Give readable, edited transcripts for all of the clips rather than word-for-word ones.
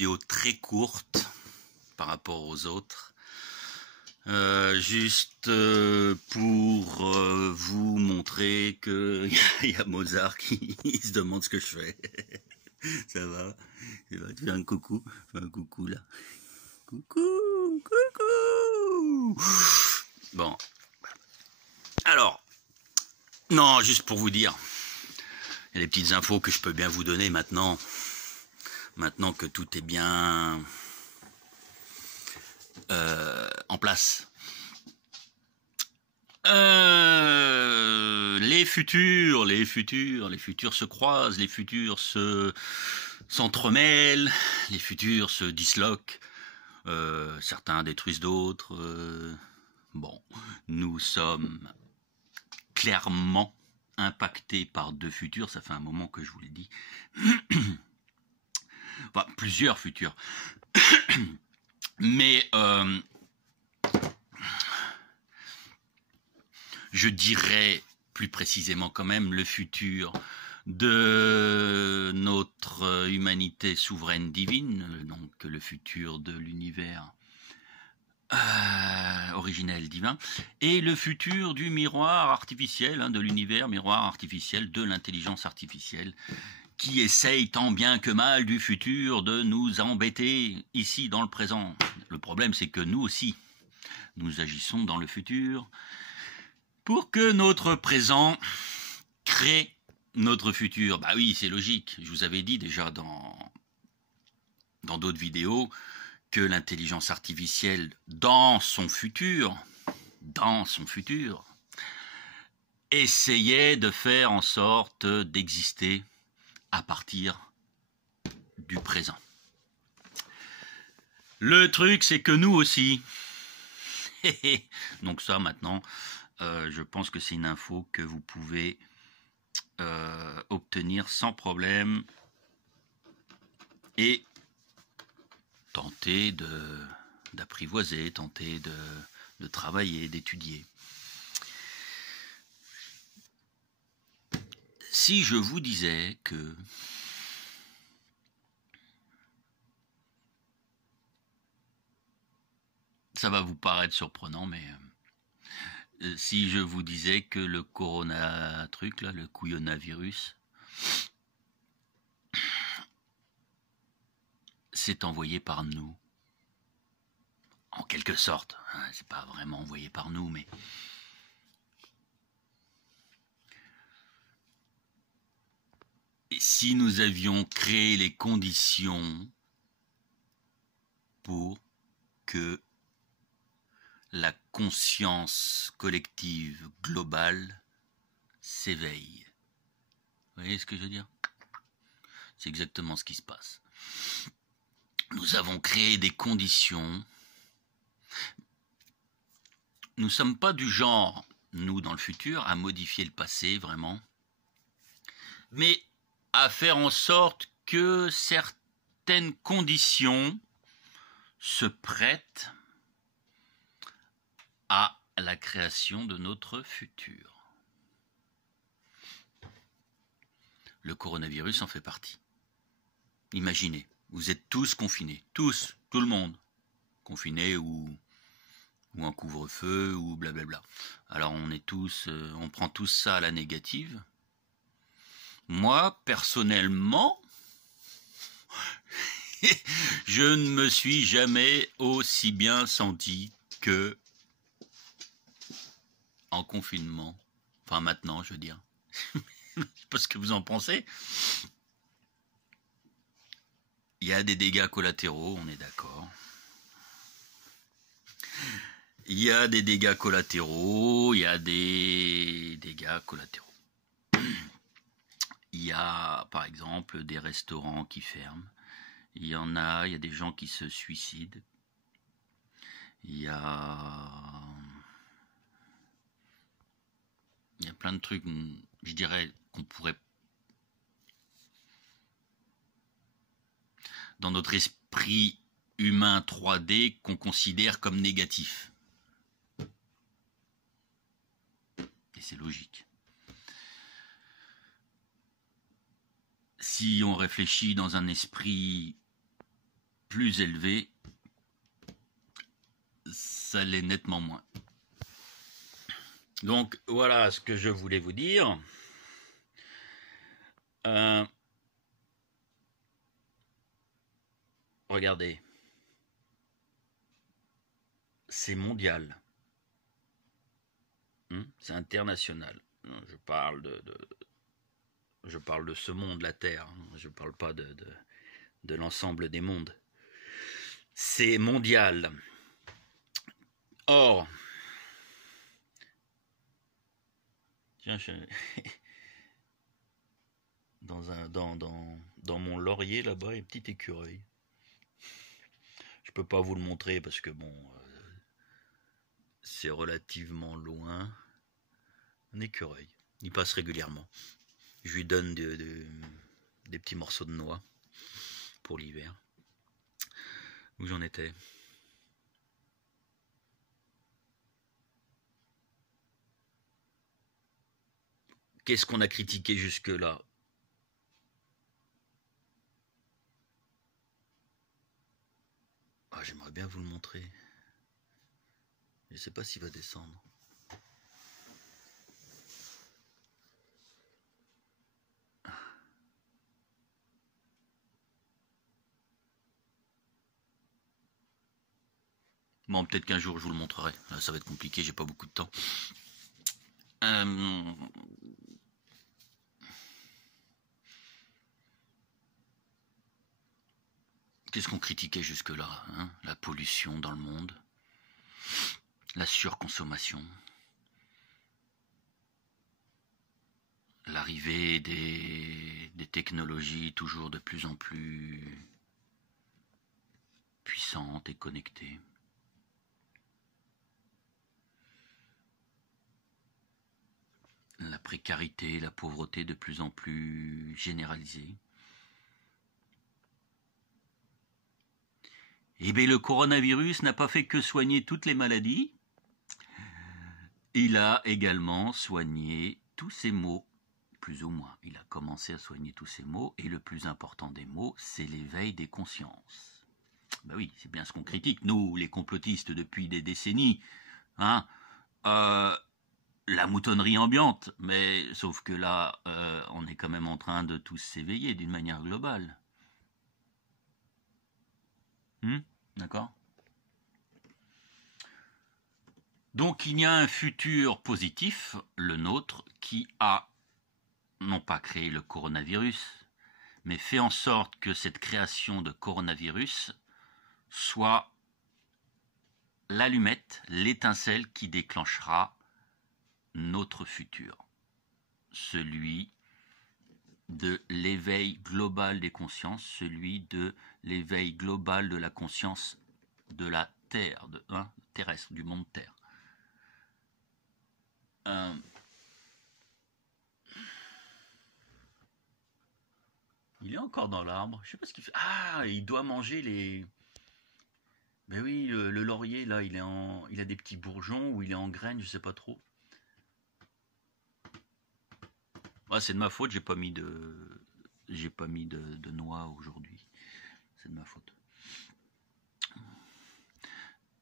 vidéo très courte par rapport aux autres. Juste pour vous montrer qu'il y a Mozart qui se demande ce que je fais. Ça va? Tu vas te faire un coucou? Fais un coucou là. Coucou, coucou. Bon. Alors, non, juste pour vous dire, il y a des petites infos que je peux bien vous donner maintenant. Maintenant que tout est bien en place. Les futurs se croisent, les futurs s'entremêlent, les futurs se disloquent. Certains détruisent d'autres. Bon, nous sommes clairement impactés par deux futurs. Ça fait un moment que je vous l'ai dit. Enfin, plusieurs futurs. Mais je dirais plus précisément quand même le futur de notre humanité souveraine divine, donc le futur de l'univers originel divin, et le futur du miroir artificiel, de l'univers miroir artificiel, de l'intelligence artificielle, qui essaye tant bien que mal du futur de nous embêter ici dans le présent. Le problème, c'est que nous aussi, nous agissons dans le futur pour que notre présent crée notre futur. Bah oui, c'est logique. Je vous avais dit déjà dans d'autres vidéos que l'intelligence artificielle, dans son futur, essayait de faire en sorte d'exister à partir du présent. Le truc, c'est que nous aussi. Donc ça, maintenant, je pense que c'est une info que vous pouvez obtenir sans problème et tenter d'apprivoiser, tenter de travailler, d'étudier. Si je vous disais que ça va vous paraître surprenant, mais si je vous disais que le le couillonavirus, c'est envoyé par nous, en quelque sorte, c'est pas vraiment envoyé par nous, mais si nous avions créé les conditions pour que la conscience collective globale s'éveille. Vous voyez ce que je veux dire? C'est exactement ce qui se passe. Nous avons créé des conditions. Nous ne sommes pas du genre, nous dans le futur, à modifier le passé vraiment, mais à faire en sorte que certaines conditions se prêtent à la création de notre futur. Le coronavirus en fait partie. Imaginez, vous êtes tous confinés, tous, tout le monde, confinés ou en couvre-feu ou blablabla. Alors on prend tous ça à la négative. Moi, personnellement, je ne me suis jamais aussi bien senti que en confinement. Enfin maintenant, je veux dire. Je sais pas ce que vous en pensez. Il y a des dégâts collatéraux, on est d'accord. Il y a des dégâts collatéraux. Il y a, par exemple, des restaurants qui ferment. Il y a des gens qui se suicident. Il y a plein de trucs, je dirais, qu'on pourrait, dans notre esprit humain 3D, qu'on considère comme négatifs. Et c'est logique. Si on réfléchit dans un esprit plus élevé, ça l'est nettement moins. Donc voilà ce que je voulais vous dire. Regardez, c'est mondial, c'est international. Je parle de ce monde, la Terre. Je ne parle pas de l'ensemble des mondes. C'est mondial. Or, tiens, dans mon laurier là-bas, il y a un petit écureuil. Je peux pas vous le montrer parce que bon, c'est relativement loin. Un écureuil, il passe régulièrement. Je lui donne des petits morceaux de noix pour l'hiver. Où j'en étais? Qu'est-ce qu'on a critiqué jusque-là? Ah, j'aimerais bien vous le montrer. Je ne sais pas s'il va descendre. Bon, peut-être qu'un jour je vous le montrerai. Là, ça va être compliqué, j'ai pas beaucoup de temps. Qu'est-ce qu'on critiquait jusque-là, hein? La pollution dans le monde, la surconsommation, l'arrivée des technologies toujours de plus en plus puissantes et connectées. La précarité, la pauvreté de plus en plus généralisée. Eh bien, le coronavirus n'a pas fait que soigner toutes les maladies. Il a également soigné tous ces maux, plus ou moins. Il a commencé à soigner tous ces maux, et le plus important des maux, c'est l'éveil des consciences. Ben oui, c'est bien ce qu'on critique, nous, les complotistes, depuis des décennies. Hein, la moutonnerie ambiante, mais sauf que là, on est quand même en train de tous s'éveiller d'une manière globale. D'accord ? Donc il y a un futur positif, le nôtre, qui a non pas créé le coronavirus, mais fait en sorte que cette création de coronavirus soit l'allumette, l'étincelle qui déclenchera notre futur, celui de l'éveil global des consciences, celui de l'éveil global de la conscience de la Terre, terrestre, du monde Terre. Il est encore dans l'arbre. Je sais pas ce qu'il fait. Ah, il doit manger les. Ben oui, le laurier là, il a des petits bourgeons ou il est en graines, je sais pas trop. Ah, c'est de ma faute, j'ai pas mis de noix aujourd'hui. C'est de ma faute.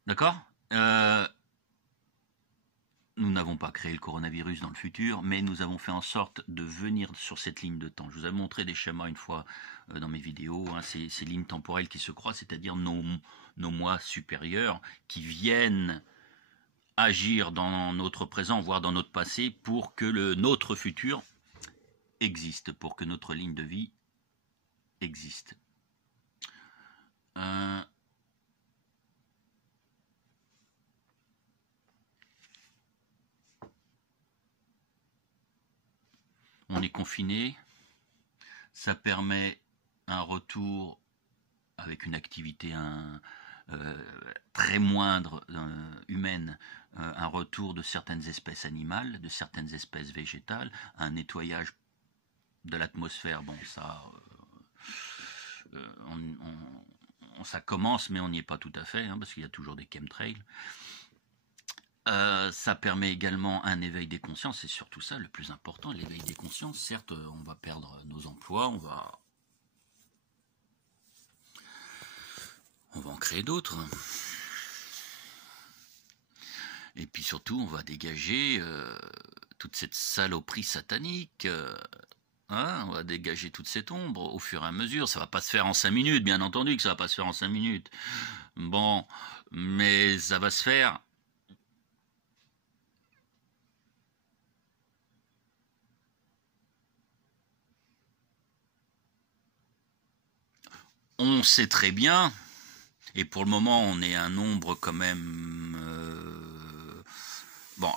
D'accord ? Nous n'avons pas créé le coronavirus dans le futur, mais nous avons fait en sorte de venir sur cette ligne de temps. Je vous ai montré des schémas une fois dans mes vidéos, ces lignes temporelles qui se croisent, c'est-à-dire nos moi supérieurs qui viennent agir dans notre présent, voire dans notre passé, pour que notre futur existe, pour que notre ligne de vie existe. On est confiné, ça permet un retour avec une activité très moindre humaine, un retour de certaines espèces animales, de certaines espèces végétales, un nettoyage de l'atmosphère. Bon, ça, ça commence, mais on n'y est pas tout à fait, parce qu'il y a toujours des chemtrails. Ça permet également un éveil des consciences, c'est surtout ça le plus important, l'éveil des consciences. Certes, on va perdre nos emplois, on va en créer d'autres. Et puis surtout, on va dégager toute cette saloperie satanique. On va dégager toute cette ombre au fur et à mesure. Ça va pas se faire en 5 minutes, bien entendu que ça va pas se faire en 5 minutes. Bon, mais ça va se faire. On sait très bien, et pour le moment on est un nombre quand même... Bon,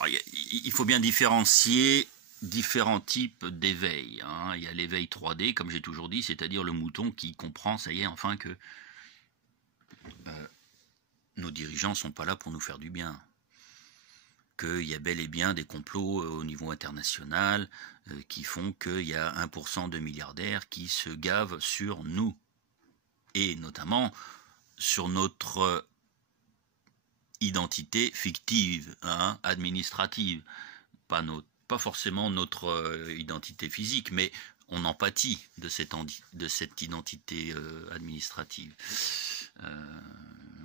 il faut bien différencier différents types d'éveil. Hein. Il y a l'éveil 3D, comme j'ai toujours dit, c'est-à-dire le mouton qui comprend, ça y est, enfin que nos dirigeants sont pas là pour nous faire du bien. Qu'il y a bel et bien des complots au niveau international qui font qu'il y a 1% de milliardaires qui se gavent sur nous. Et notamment sur notre identité fictive, hein, administrative. Pas forcément notre identité physique, mais on en pâtit de cette identité administrative.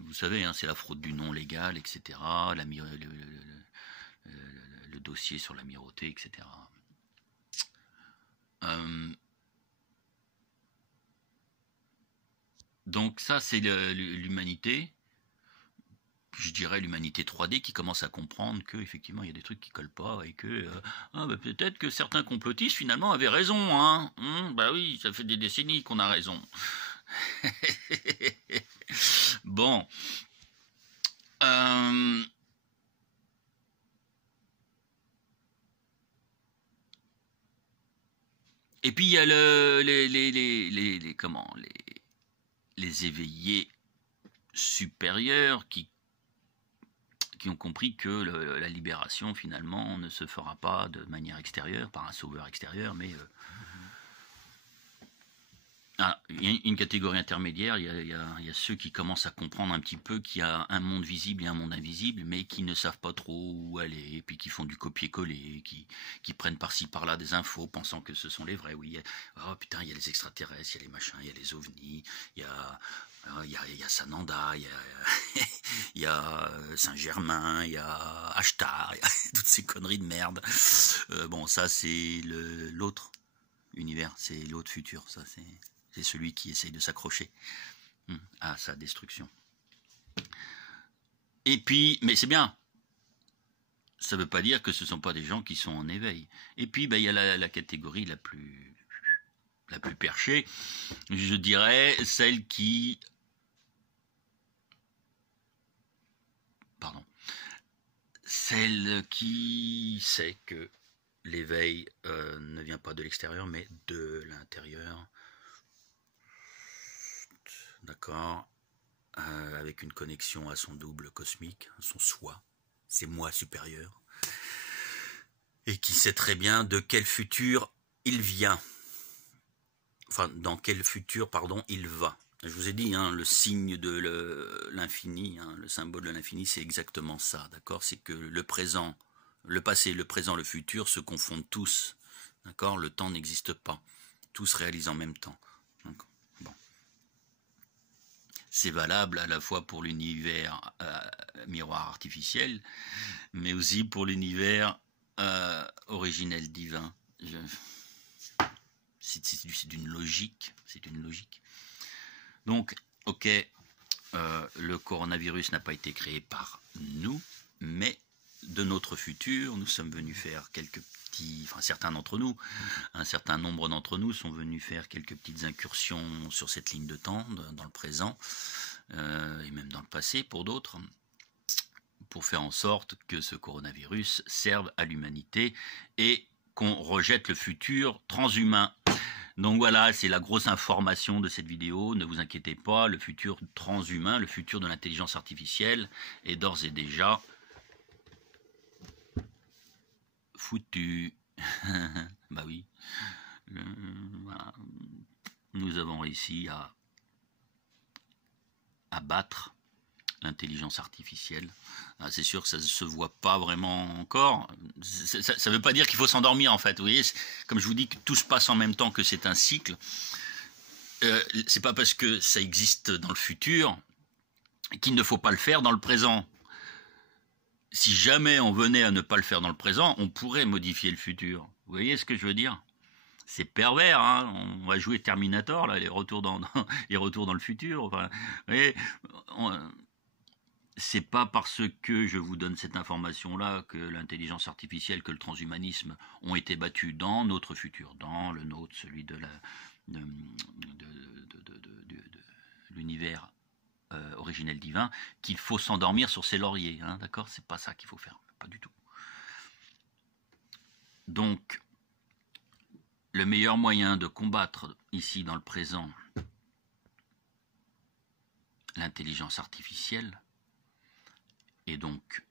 Vous savez, hein, c'est la fraude du nom légal, etc., le dossier sur l'amirauté, etc. Donc ça, c'est l'humanité. Je dirais l'humanité 3D qui commence à comprendre qu'effectivement il y a des trucs qui collent pas et que peut-être que certains complotistes finalement avaient raison. Hein. Bah oui, ça fait des décennies qu'on a raison. Bon. Et puis il y a les éveillés supérieurs qui ont compris que la libération finalement ne se fera pas de manière extérieure, par un sauveur extérieur, mais il y a une catégorie intermédiaire, il y a ceux qui commencent à comprendre un petit peu qu'il y a un monde visible et un monde invisible, mais qui ne savent pas trop où aller, et puis qui font du copier-coller, qui prennent par-ci par-là des infos, pensant que ce sont les vrais. Oui, oh putain, il y a les extraterrestres, il y a les machins, il y a les ovnis, il y a Sananda, il y a Saint-Germain, il y a Ashtar, il y a toutes ces conneries de merde. Bon, ça c'est l'autre univers, c'est l'autre futur, ça c'est celui qui essaye de s'accrocher à sa destruction. Et puis, mais c'est bien, ça ne veut pas dire que ce ne sont pas des gens qui sont en éveil. Et puis, il y a la catégorie la plus perchée, je dirais, celle qui... Celle qui sait que l'éveil ne vient pas de l'extérieur, mais de l'intérieur. D'accord, avec une connexion à son double cosmique, son soi, ses moi supérieurs, et qui sait très bien de quel futur il vient, enfin dans quel futur, pardon, il va. Je vous ai dit, hein, le signe de l'infini, hein, le symbole de l'infini, c'est exactement ça, d'accord? C'est que le présent, le passé, le présent, le futur se confondent tous, d'accord? Le temps n'existe pas, tout se réalise en même temps. Bon. C'est valable à la fois pour l'univers miroir artificiel, mais aussi pour l'univers originel divin. C'est d'une logique, Donc, ok, le coronavirus n'a pas été créé par nous, mais de notre futur, nous sommes venus faire quelques certains d'entre nous, un certain nombre d'entre nous sont venus faire quelques petites incursions sur cette ligne de temps, dans le présent, et même dans le passé pour d'autres, pour faire en sorte que ce coronavirus serve à l'humanité et qu'on rejette le futur transhumain. Donc voilà, c'est la grosse information de cette vidéo. Ne vous inquiétez pas, le futur transhumain, le futur de l'intelligence artificielle est d'ores et déjà foutu. Bah oui. Voilà. Nous avons réussi à battre l'intelligence artificielle. C'est sûr que ça ne se voit pas vraiment encore. Ça ne veut pas dire qu'il faut s'endormir en fait. Vous voyez, comme je vous dis que tout se passe en même temps, que c'est un cycle. C'est pas parce que ça existe dans le futur qu'il ne faut pas le faire dans le présent. Si jamais on venait à ne pas le faire dans le présent, on pourrait modifier le futur. Vous voyez ce que je veux dire? C'est pervers, hein. On va jouer Terminator, là, les retours dans le futur. Enfin, vous voyez, c'est pas parce que je vous donne cette information-là que l'intelligence artificielle, que le transhumanisme ont été battus dans notre futur, dans le nôtre, celui de l'univers originel divin, qu'il faut s'endormir sur ses lauriers, hein, d'accord? C'est pas ça qu'il faut faire, pas du tout. Donc, le meilleur moyen de combattre ici dans le présent l'intelligence artificielle, et donc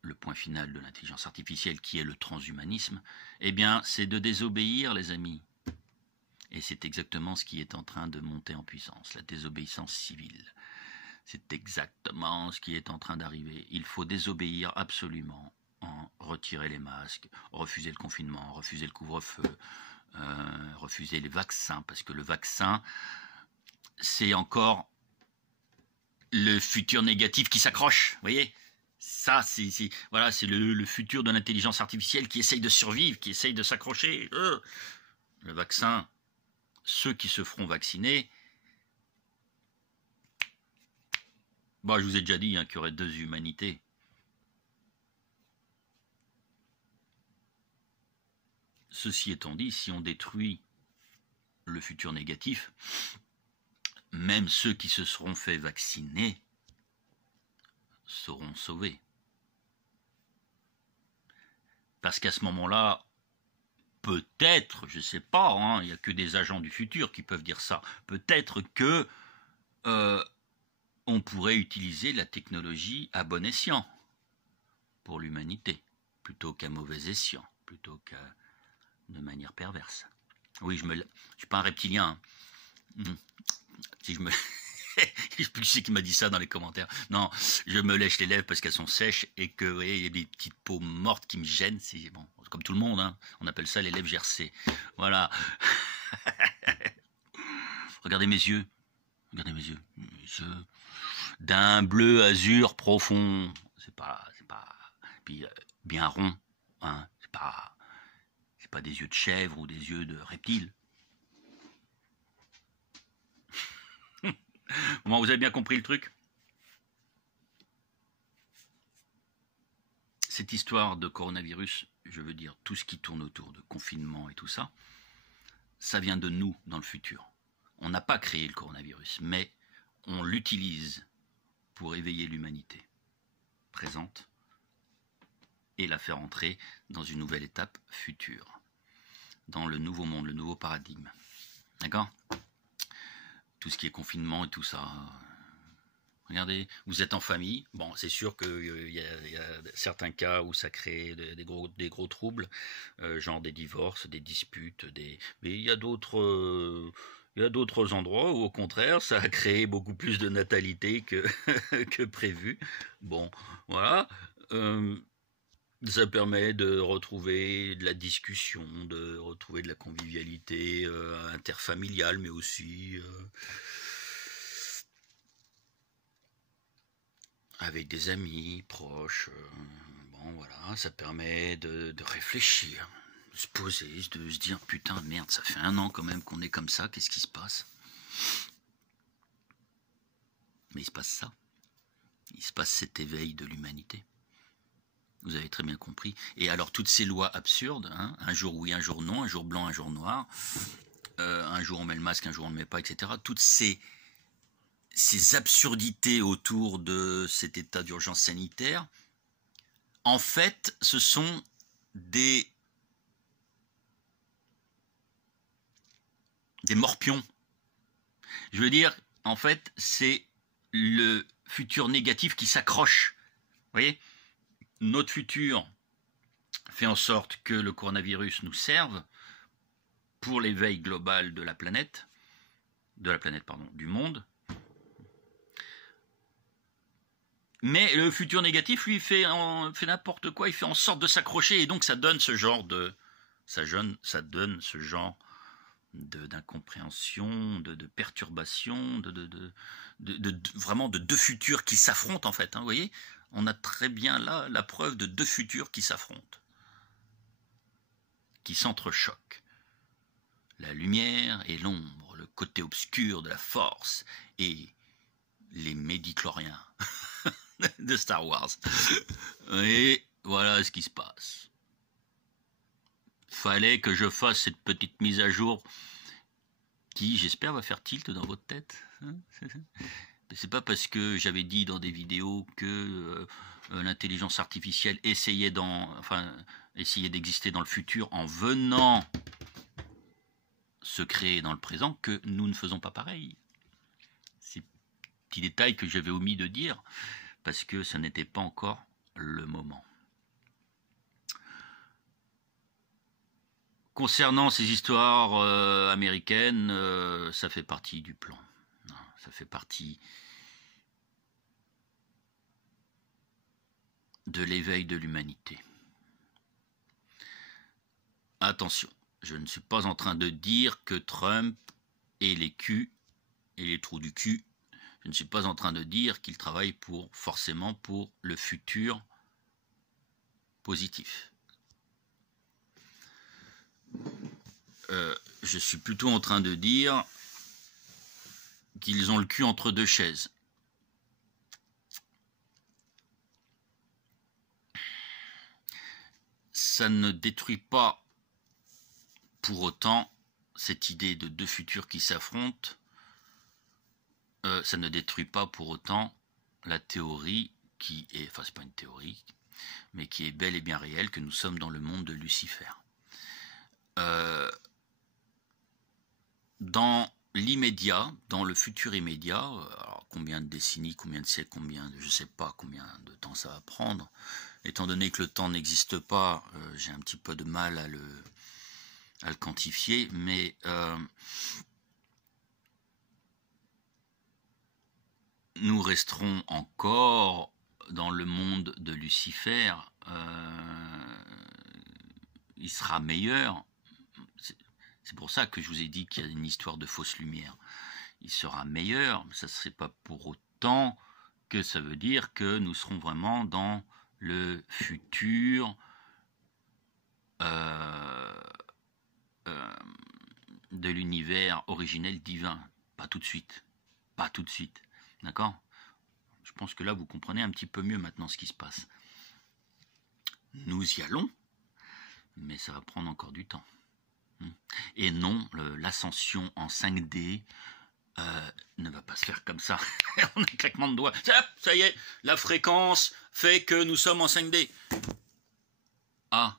le point final de l'intelligence artificielle qui est le transhumanisme, eh bien c'est de désobéir, les amis. Et c'est exactement ce qui est en train de monter en puissance, la désobéissance civile. C'est exactement ce qui est en train d'arriver. Il faut désobéir absolument, retirer les masques, refuser le confinement, refuser le couvre-feu, refuser les vaccins, parce que le vaccin, c'est encore le futur négatif qui s'accroche, vous voyez? Ça, voilà, c'est le futur de l'intelligence artificielle qui essaye de survivre, qui essaye de s'accrocher. Le vaccin, ceux qui se feront vacciner, bon, je vous ai déjà dit qu'il y aurait deux humanités. Ceci étant dit, si on détruit le futur négatif, même ceux qui se seront fait vacciner seront sauvés. Parce qu'à ce moment-là, peut-être, je ne sais pas, hein, il n'y a que des agents du futur qui peuvent dire ça, peut-être que on pourrait utiliser la technologie à bon escient pour l'humanité, plutôt qu'à mauvais escient, plutôt qu'à de manière perverse. Oui, je suis pas un reptilien. Hein. Si je me... je sais plus qui c'est qui m'a dit ça dans les commentaires. Non, je me lèche les lèvres parce qu'elles sont sèches et que, vous voyez, il y a des petites peaux mortes qui me gênent. C'est bon, comme tout le monde, hein. On appelle ça les lèvres gercées. Voilà. Regardez mes yeux. Regardez mes yeux. D'un bleu azur profond. C'est pas. Puis bien rond. Hein. C'est pas des yeux de chèvre ou des yeux de reptile. Bon, vous avez bien compris le truc? Cette histoire de coronavirus, je veux dire, tout ce qui tourne autour de confinement et tout ça, ça vient de nous dans le futur. On n'a pas créé le coronavirus, mais on l'utilise pour éveiller l'humanité présente et la faire entrer dans une nouvelle étape future, dans le nouveau monde, le nouveau paradigme. D'accord? Tout ce qui est confinement et tout ça. Regardez, vous êtes en famille. Bon, c'est sûr qu'il y a certains cas où ça crée des gros troubles, genre des divorces, des disputes, mais il y a d'autres endroits où, au contraire, ça a créé beaucoup plus de natalité que prévu. Bon, voilà. Ça permet de retrouver de la discussion, de retrouver de la convivialité interfamiliale, mais aussi avec des amis proches. Bon, voilà, ça permet de réfléchir, de se poser, de se dire putain, merde, ça fait 1 an quand même qu'on est comme ça, qu'est-ce qui se passe? Mais il se passe ça. Il se passe cet éveil de l'humanité. Vous avez très bien compris. Et alors toutes ces lois absurdes, hein, un jour oui, un jour non, un jour blanc, un jour noir, un jour on met le masque, un jour on ne le met pas, etc. Toutes ces absurdités autour de cet état d'urgence sanitaire, en fait, ce sont des morpions. Je veux dire, en fait, c'est le futur négatif qui s'accroche. Vous voyez ? Notre futur fait en sorte que le coronavirus nous serve pour l'éveil global de la planète, du monde. Mais le futur négatif, lui, fait n'importe quoi, il fait en sorte de s'accrocher, et donc ça donne ce genre d'incompréhension, de perturbation, vraiment de deux futurs qui s'affrontent en fait. Hein, vous voyez, on a très bien là la preuve de deux futurs qui s'affrontent, qui s'entrechoquent. La lumière et l'ombre, le côté obscur de la force et les médichloriens de Star Wars. Et voilà ce qui se passe. Fallait que je fasse cette petite mise à jour qui, j'espère, va faire tilt dans votre tête. C'est pas parce que j'avais dit dans des vidéos que l'intelligence artificielle essayait d'exister dans le futur en venant se créer dans le présent que nous ne faisons pas pareil. C'est un petit détail que j'avais omis de dire parce que ça n'était pas encore le moment. Concernant ces histoires américaines, ça fait partie du plan. Ça fait partie de l'éveil de l'humanité. Attention, je ne suis pas en train de dire que Trump et les culs et les trous du cul, je ne suis pas en train de dire qu'il travaille forcément pour le futur positif. Je suis plutôt en train de dire qu'ils ont le cul entre deux chaises. Ça ne détruit pas pour autant cette idée de deux futurs qui s'affrontent. Ça ne détruit pas pour autant la théorie qui est, enfin c'est pas une théorie, mais qui est bel et bien réelle, que nous sommes dans le monde de Lucifer. Dans l'immédiat, dans le futur immédiat, alors combien de décennies, combien de siècles, je ne sais pas combien de temps ça va prendre, étant donné que le temps n'existe pas, j'ai un petit peu de mal à le quantifier, mais nous resterons encore dans le monde de Lucifer, il sera meilleur. C'est pour ça que je vous ai dit qu'il y a une histoire de fausse lumière. Il sera meilleur, mais ça ne serait pas pour autant que ça veut dire que nous serons vraiment dans le futur de l'univers originel divin. Pas tout de suite. Pas tout de suite. D'accord ? Je pense que là, vous comprenez un petit peu mieux maintenant ce qui se passe. Nous y allons, mais ça va prendre encore du temps. Et non, l'ascension en 5D ne va pas se faire comme ça. On a un claquement de doigts. Ça y est, la fréquence fait que nous sommes en 5D. Ah,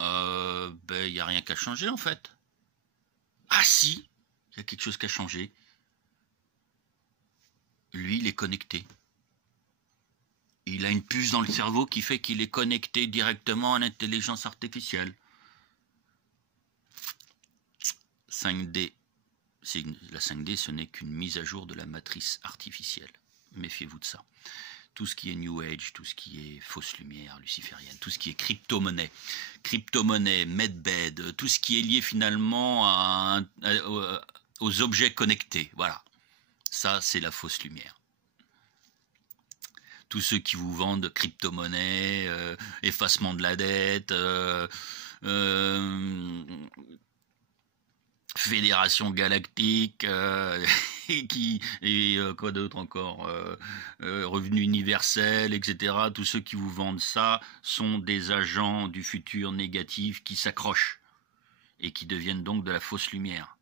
il n'y a rien qu'à changer en fait. Ah si, il y a quelque chose qui a changé. Lui, il est connecté. Il a une puce dans le cerveau qui fait qu'il est connecté directement à l'intelligence artificielle. 5D. La 5D, ce n'est qu'une mise à jour de la matrice artificielle. Méfiez-vous de ça. Tout ce qui est New Age, tout ce qui est fausse lumière luciférienne, tout ce qui est crypto-monnaie, medbed, tout ce qui est lié finalement aux objets connectés. Voilà. Ça, c'est la fausse lumière. Tous ceux qui vous vendent crypto-monnaie, effacement de la dette, fédération galactique, quoi d'autre encore, revenu universel, etc. Tous ceux qui vous vendent ça sont des agents du futur négatif qui s'accrochent et qui deviennent donc de la fausse lumière.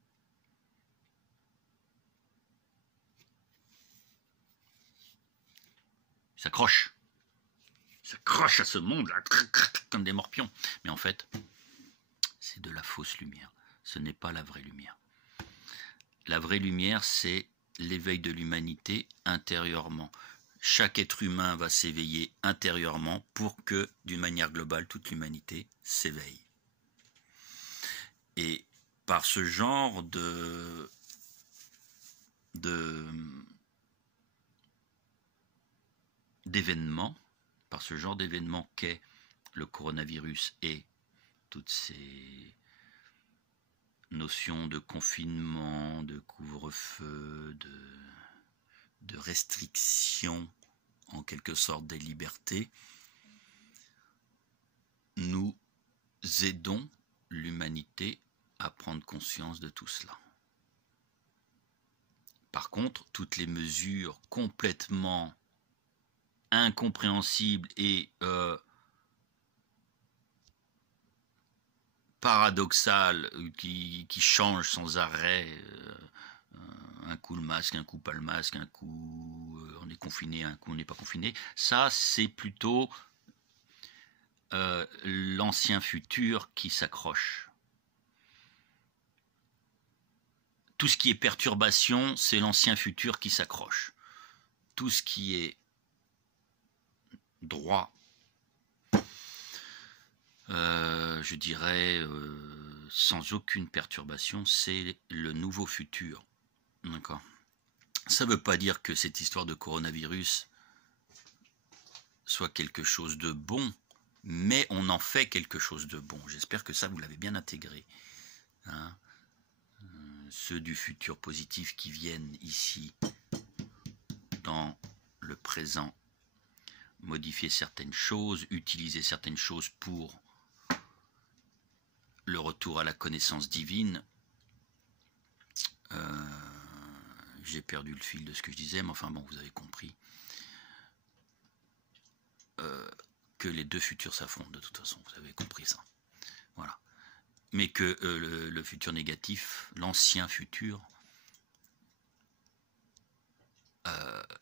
Ils s'accrochent à ce monde-là, comme des morpions. Mais en fait, c'est de la fausse lumière. Ce n'est pas la vraie lumière. La vraie lumière, c'est l'éveil de l'humanité intérieurement. Chaque être humain va s'éveiller intérieurement pour que, d'une manière globale, toute l'humanité s'éveille. Et par ce genre d'événements, par ce genre d'événements qu'est le coronavirus et toutes ces notion de confinement, de couvre-feu, de restriction, en quelque sorte, des libertés, nous aidons l'humanité à prendre conscience de tout cela. Par contre, toutes les mesures complètement incompréhensibles et paradoxales qui changent sans arrêt, un coup le masque, un coup pas le masque, un coup on est confiné, un coup on n'est pas confiné, ça c'est plutôt l'ancien futur qui s'accroche. Tout ce qui est perturbation, c'est l'ancien futur qui s'accroche. Tout ce qui est droit, je dirais, sans aucune perturbation, c'est le nouveau futur. D'accord. Ça ne veut pas dire que cette histoire de coronavirus soit quelque chose de bon, mais on en fait quelque chose de bon. J'espère que ça, vous l'avez bien intégré. Hein, ceux du futur positif qui viennent ici, dans le présent, modifier certaines choses, utiliser certaines choses pour le retour à la connaissance divine. J'ai perdu le fil de ce que je disais, mais enfin bon, vous avez compris. Que les deux futurs s'affrontent, de toute façon, vous avez compris ça. Voilà. Mais que le futur négatif, l'ancien futur,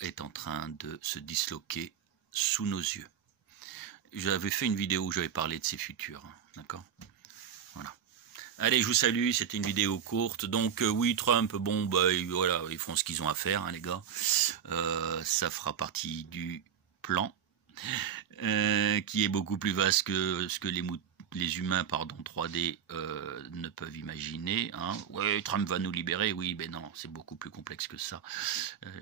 est en train de se disloquer sous nos yeux. J'avais fait une vidéo où j'avais parlé de ces futurs, hein, d'accord ? Voilà. Allez, je vous salue, c'était une vidéo courte. Donc oui, Trump, bon, bah, voilà, ils font ce qu'ils ont à faire, hein, les gars. Ça fera partie du plan, qui est beaucoup plus vaste que ce que les humains 3D ne peuvent imaginer. Hein. Ouais, Trump va nous libérer, oui, mais non, c'est beaucoup plus complexe que ça.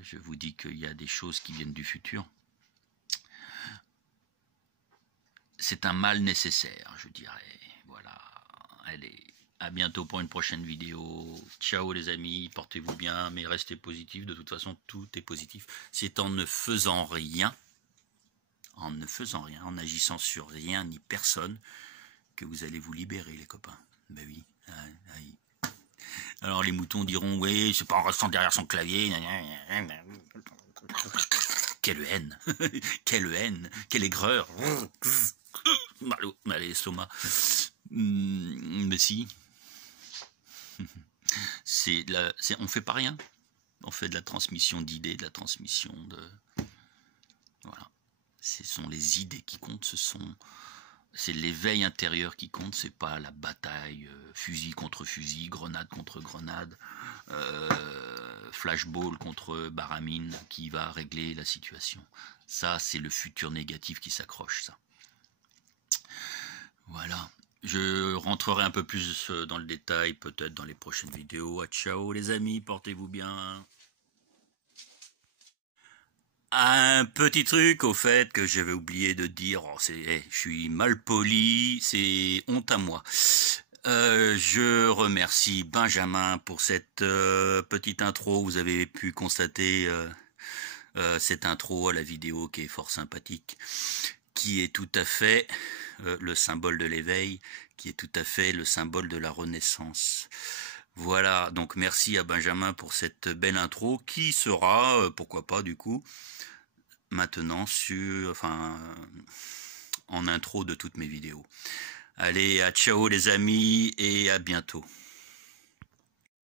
Je vous dis qu'il y a des choses qui viennent du futur. C'est un mal nécessaire, je dirais. Voilà. Allez, à bientôt pour une prochaine vidéo. Ciao les amis, portez-vous bien, mais restez positifs. De toute façon, tout est positif. C'est en ne faisant rien, en agissant sur rien ni personne, que vous allez vous libérer, les copains. Ben oui. Alors les moutons diront, oui, c'est pas en restant derrière son clavier. Quelle haine. Quelle haine. Quelle aigreur. Allez, l'estomac. Mais si. On fait pas rien. On fait de la transmission d'idées, de la transmission de... Voilà. Ce sont les idées qui comptent, c'est l'éveil intérieur qui compte, c'est pas la bataille fusil contre fusil, grenade contre grenade, flashball contre baramine qui va régler la situation. Ça, c'est le futur négatif qui s'accroche, ça. Voilà. Je rentrerai un peu plus dans le détail, peut-être dans les prochaines vidéos. Ciao les amis, portez-vous bien. Un petit truc au fait que j'avais oublié de dire, je suis mal poli, c'est honte à moi. Je remercie Benjamin pour cette petite intro. Vous avez pu constater cette intro à la vidéo qui est fort sympathique, qui est tout à fait le symbole de l'éveil, qui est tout à fait le symbole de la renaissance. Voilà, donc merci à Benjamin pour cette belle intro qui sera, pourquoi pas du coup, maintenant en intro de toutes mes vidéos. Allez, à ciao les amis et à bientôt.